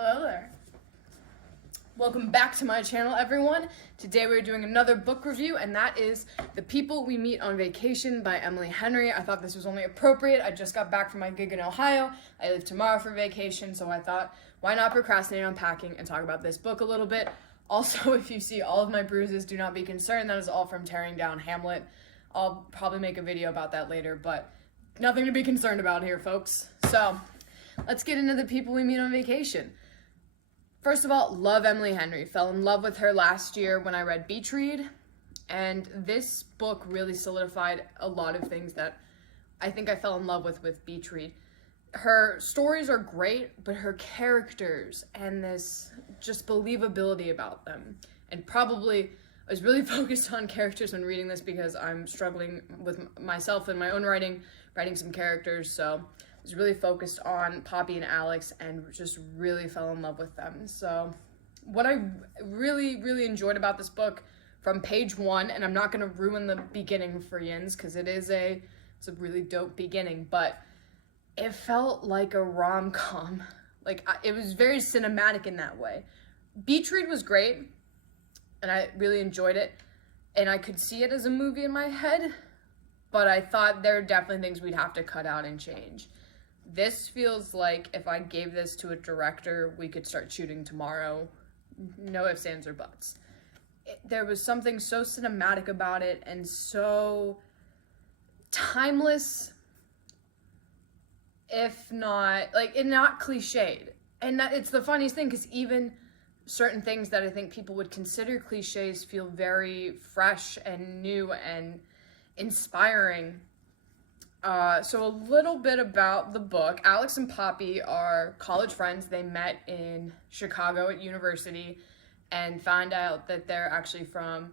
Hello there. Welcome back to my channel, everyone. Today we're doing another book review, and that is The People We Meet on Vacation by Emily Henry. I thought this was only appropriate. I just got back from my gig in Ohio. I leave tomorrow for vacation, so I thought, why not procrastinate on packing and talk about this book a little bit. Also, if you see all of my bruises, do not be concerned. That is all from tearing down Hamlet. I'll probably make a video about that later, but nothing to be concerned about here, folks. So, let's get into The People We Meet on Vacation. First of all, love Emily Henry. Fell in love with her last year when I read Beach Read, and this book really solidified a lot of things that I think I fell in love with Beach Read. Her stories are great, but her characters and this just believability about them, and probably I was really focused on characters when reading this because I'm struggling with myself in my own writing some characters, so I was really focused on Poppy and Alex and just really fell in love with them. So what I really enjoyed about this book from page 1, and I'm not going to ruin the beginning for Yins because it's a really dope beginning, but it felt like a rom-com. Like, it was very cinematic in that way. Beach Read was great, and I really enjoyed it, and I could see it as a movie in my head, but I thought there are definitely things we'd have to cut out and change. This feels like if I gave this to a director, we could start shooting tomorrow. No ifs, ands, or buts. There was something so cinematic about it and so timeless, if not, not cliched. And it's the funniest thing because even certain things that I think people would consider cliches feel very fresh and new and inspiring. So a little bit about the book. Alex and Poppy are college friends. They met in Chicago at university and found out that they're actually from,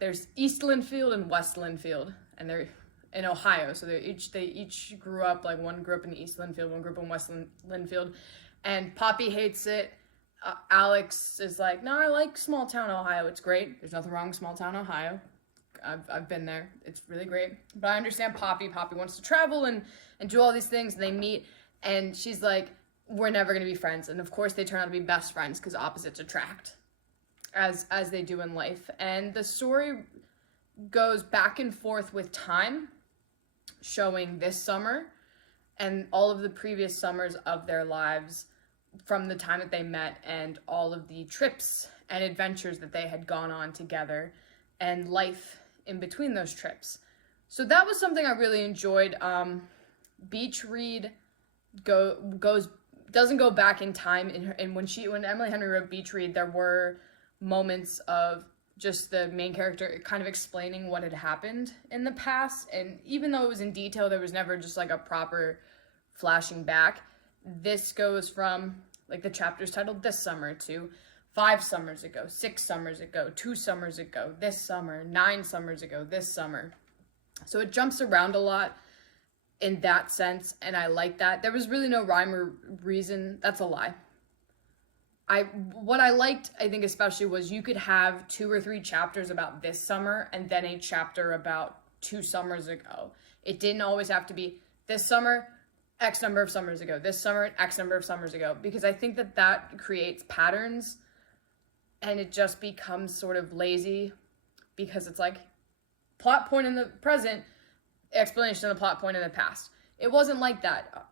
there's East Linfield and West Linfield, and they're in Ohio. So they each grew up, one grew up in East Linfield, one grew up in West Linfield, and Poppy hates it. Alex is like, no, I like small town Ohio. It's great. There's nothing wrong with small town Ohio. I've been there. It's really great. But I understand Poppy. Poppy wants to travel and do all these things. And they meet, and she's like, we're never going to be friends. And of course, they turn out to be best friends because opposites attract, as they do in life. And the story goes back and forth with time, showing this summer and all of the previous summers of their lives from the time that they met and all of the trips and adventures that they had gone on together and life in between those trips. So that was something I really enjoyed. Beach Read doesn't go back in time, and when Emily Henry wrote Beach Read, there were moments of just the main character kind of explaining what had happened in the past, and even though it was in detail, there was never just a proper flashing back. This goes from the chapters titled This Summer to 5 summers ago, 6 summers ago, 2 summers ago, this summer, 9 summers ago, this summer. So it jumps around a lot in that sense, and I like that. There was really no rhyme or reason. That's a lie. What I liked, I think especially, was you could have 2 or 3 chapters about this summer and then a chapter about 2 summers ago. It didn't always have to be this summer, X number of summers ago, this summer, X number of summers ago, because I think that creates patterns. And it just becomes sort of lazy because it's plot point in the present, explanation of the plot point in the past. It wasn't like that.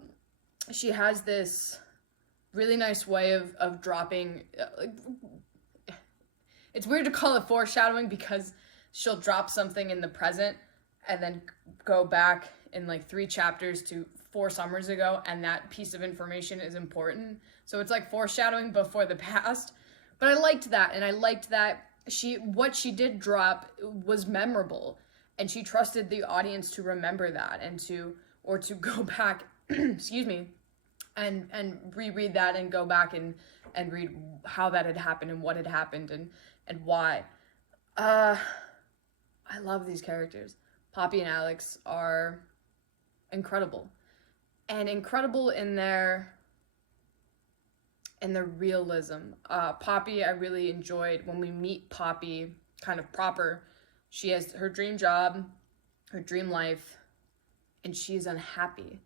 She has this really nice way of dropping. It's weird to call it foreshadowing because she'll drop something in the present and then go back in 3 chapters to 4 summers ago, and that piece of information is important. So it's like foreshadowing before the past. But I liked that, and I liked that what she did drop was memorable, and she trusted the audience to remember that and to go back, excuse me, and reread that and go back and read how that had happened and what had happened and why. I love these characters. Poppy and Alex are incredible, and incredible in their realism. Poppy, I really enjoyed when we meet Poppy kind of proper. She has her dream job, her dream life, and she's unhappy.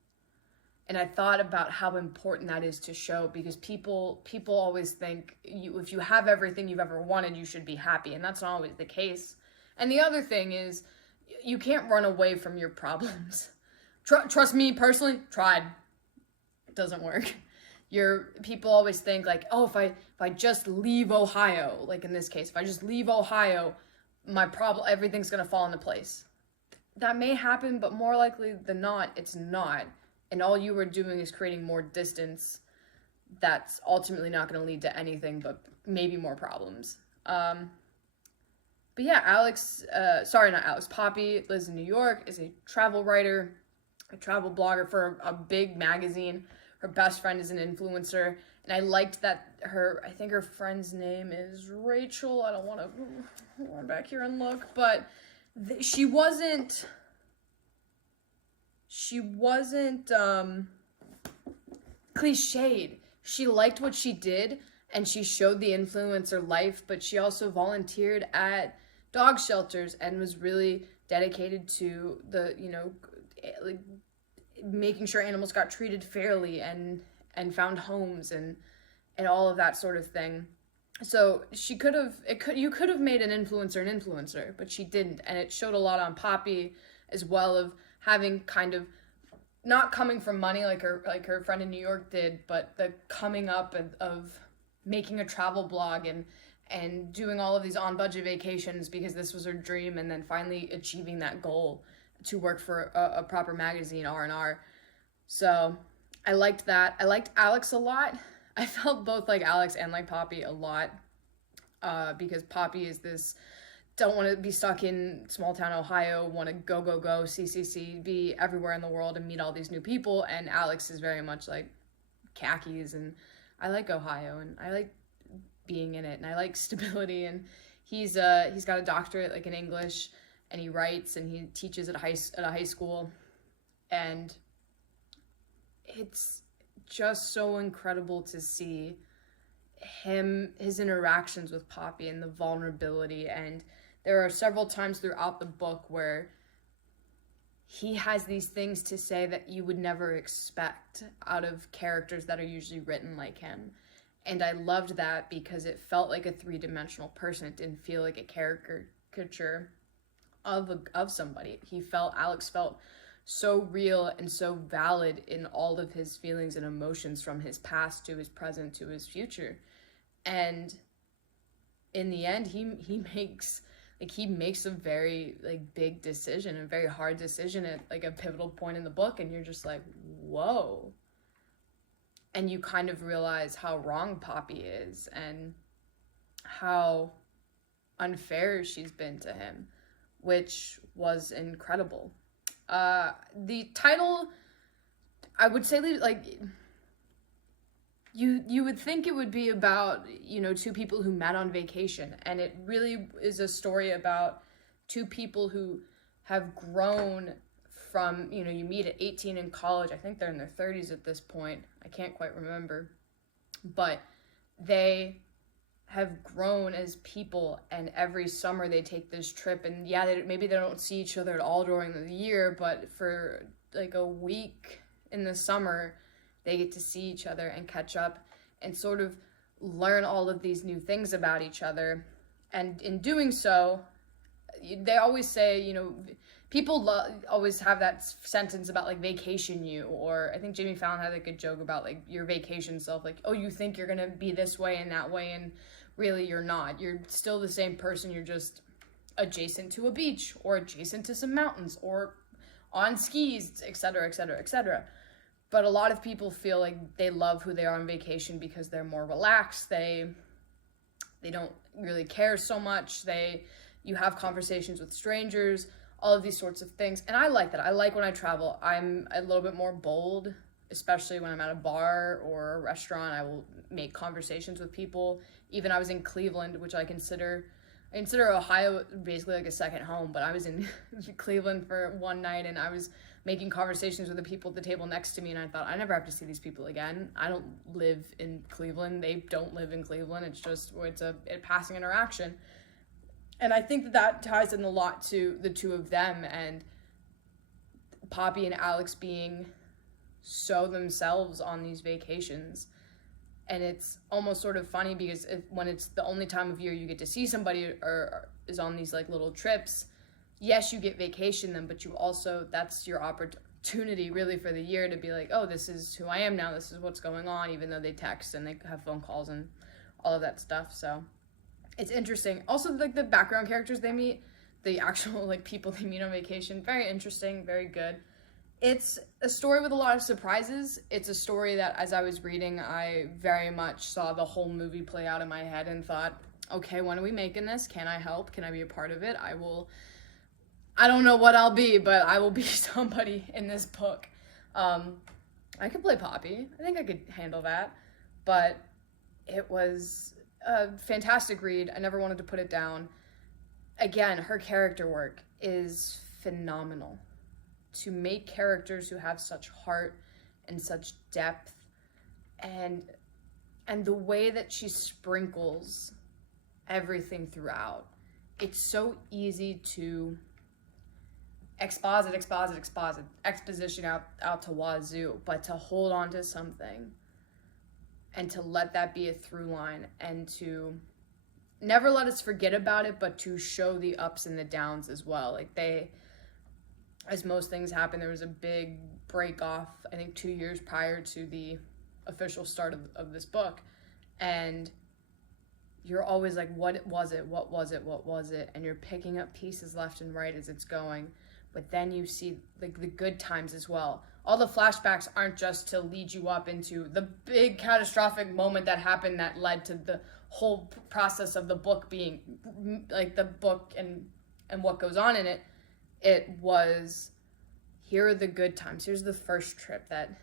And I thought about how important that is to show, because people always think if you have everything you've ever wanted, you should be happy. And that's not always the case. And the other thing is, you can't run away from your problems. Trust me personally, tried. It doesn't work. People always think like, oh, if I just leave Ohio, like in this case, if I just leave Ohio, everything's gonna fall into place. That may happen, but more likely than not, it's not. And all you were doing is creating more distance that's ultimately not going to lead to anything but maybe more problems. But yeah, Poppy lives in New York, is a travel writer, a travel blogger for a big magazine. Her best friend is an influencer. And I liked that I think her friend's name is Rachel. I don't want to run back here and look, but she wasn't cliched. She liked what she did, and she showed the influencer life, but she also volunteered at dog shelters and was really dedicated to like making sure animals got treated fairly and found homes and all of that sort of thing. So you could have made an influencer, but she didn't, and it showed a lot on Poppy as well, of having kind of not coming from money like her friend in New York did, but the coming up of making a travel blog and doing all of these on budget vacations because this was her dream, and then finally achieving that goal to work for a proper magazine, R&R. So I liked that. I liked Alex a lot. I felt both like Alex and like Poppy a lot, because Poppy is this don't want to be stuck in small town Ohio, want to go, see, be everywhere in the world and meet all these new people. And Alex is very much like khakis, and I like Ohio, and I like being in it, and I like stability. And he's got a doctorate like in English, and he writes and he teaches at a high school, and it's just so incredible to see his interactions with Poppy and the vulnerability. And there are several times throughout the book where he has these things to say that you would never expect out of characters that are usually written like him. And I loved that because it felt like a three-dimensional person. It didn't feel like a caricature of somebody. Alex felt so real and so valid in all of his feelings and emotions, from his past to his present to his future. And in the end, he makes a very big decision, a very hard decision at a pivotal point in the book, and you're just like, whoa. And you kind of realize how wrong Poppy is and how unfair she's been to him, which was incredible. The title, I would say, you would think it would be about, two people who met on vacation, and it really is a story about two people who have grown from, you meet at 18 in college. I think they're in their 30s at this point. I can't quite remember. But they have grown as people, and every summer they take this trip, and maybe they don't see each other at all during the year, but for a week in the summer, they get to see each other and catch up and sort of learn all of these new things about each other. And in doing so, they always say, people always have that sentence about vacation you, or I think Jimmy Fallon had a good joke about your vacation self, oh, you think you're gonna be this way and that way, and really you're not. You're still the same person. You're just adjacent to a beach or adjacent to some mountains or on skis, etc., etc., etc. But a lot of people feel like they love who they are on vacation because they're more relaxed. They don't really care so much. You have conversations with strangers, all of these sorts of things. And I like that. I like when I travel, I'm a little bit more bold, especially when I'm at a bar or a restaurant. I will make conversations with people. Even I was in Cleveland, which I consider Ohio basically like a second home, but I was in Cleveland for one night, and I was making conversations with the people at the table next to me, and I thought, I never have to see these people again. I don't live in Cleveland. They don't live in Cleveland. It's a passing interaction. And I think that ties in a lot to the two of them, and Poppy and Alex being show themselves on these vacations. And it's almost sort of funny because when it's the only time of year you get to see somebody or is on these like little trips, yes, you get vacation them, but you also, that's your opportunity really for the year to be like, oh, this is who I am now, this is what's going on, even though they text and they have phone calls and all of that stuff. So it's interesting. Also, like the background characters they meet, the actual like people they meet on vacation, very interesting, very good. It's a story with a lot of surprises. It's a story that, as I was reading, I very much saw the whole movie play out in my head and thought, okay, when are we making this? Can I help? Can I be a part of it? I don't know what I'll be, but I will be somebody in this book. I could play Poppy. I think I could handle that. But it was a fantastic read. I never wanted to put it down. Again, her character work is phenomenal. To make characters who have such heart and such depth, and the way that she sprinkles everything throughout. It's so easy to exposition out to wazoo, but to hold on to something and to let that be a through line and to never let us forget about it, but to show the ups and the downs as well. Like as most things happen, there was a big break off, I think 2 years prior to the official start of this book. And you're always like, what was it? And you're picking up pieces left and right as it's going. But then you see like the good times as well. All the flashbacks aren't just to lead you up into the big catastrophic moment that happened that led to the whole process of the book being like the book and what goes on in it. It was, here are the good times. Here's the first trip that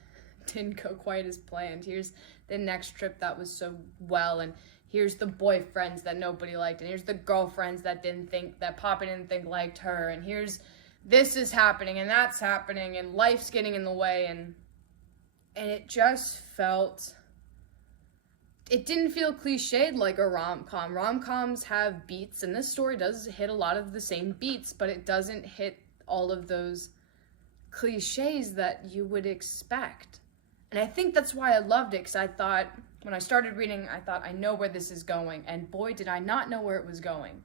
didn't go quite as planned. Here's the next trip that was so well. And here's the boyfriends that nobody liked. And here's the girlfriends that Poppy didn't think liked her. And here's, this is happening and that's happening and life's getting in the way. And it just felt, it didn't feel cliched like a rom-com. Rom-coms have beats, and this story does hit a lot of the same beats, but it doesn't hit all of those cliches that you would expect. And I think that's why I loved it, because I thought, when I started reading, I thought, I know where this is going. And boy, did I not know where it was going.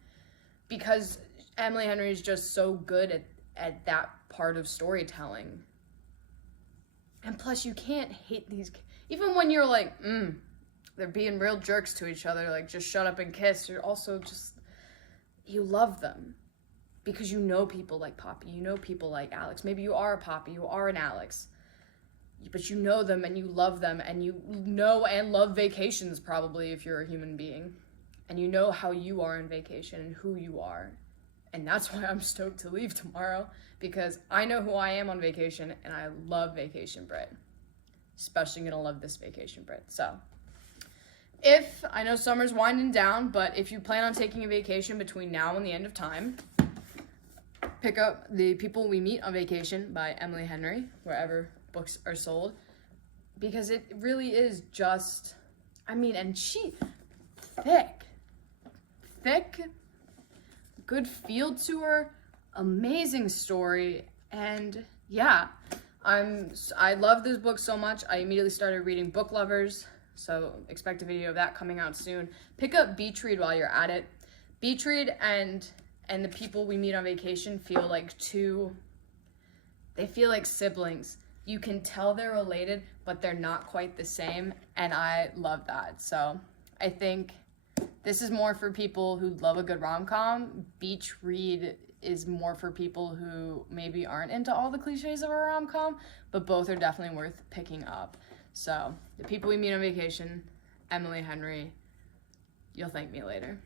Because Emily Henry is just so good at that part of storytelling. And plus, you can't hate these, even when you're like, they're being real jerks to each other, like just shut up and kiss. You're also just, you love them because you know people like Poppy, you know people like Alex. Maybe you are a Poppy, you are an Alex, but you know them and you love them, and you know and love vacations probably if you're a human being, and you know how you are on vacation and who you are. And that's why I'm stoked to leave tomorrow, because I know who I am on vacation and I love Vacation Brit. Especially gonna love this Vacation Brit. So I know summer's winding down, but if you plan on taking a vacation between now and the end of time, pick up The People We Meet on Vacation by Emily Henry, wherever books are sold, because it really is just, and she, thick, good feel to her, amazing story, and yeah, I love this book so much, I immediately started reading Book Lovers. So expect a video of that coming out soon. Pick up Beach Read while you're at it. Beach Read and The People We Meet on Vacation feel like they feel like siblings. You can tell they're related, but they're not quite the same, and I love that. So I think this is more for people who love a good rom-com. Beach Read is more for people who maybe aren't into all the cliches of a rom-com, but both are definitely worth picking up. So, The People We Meet on Vacation, Emily Henry. You'll thank me later.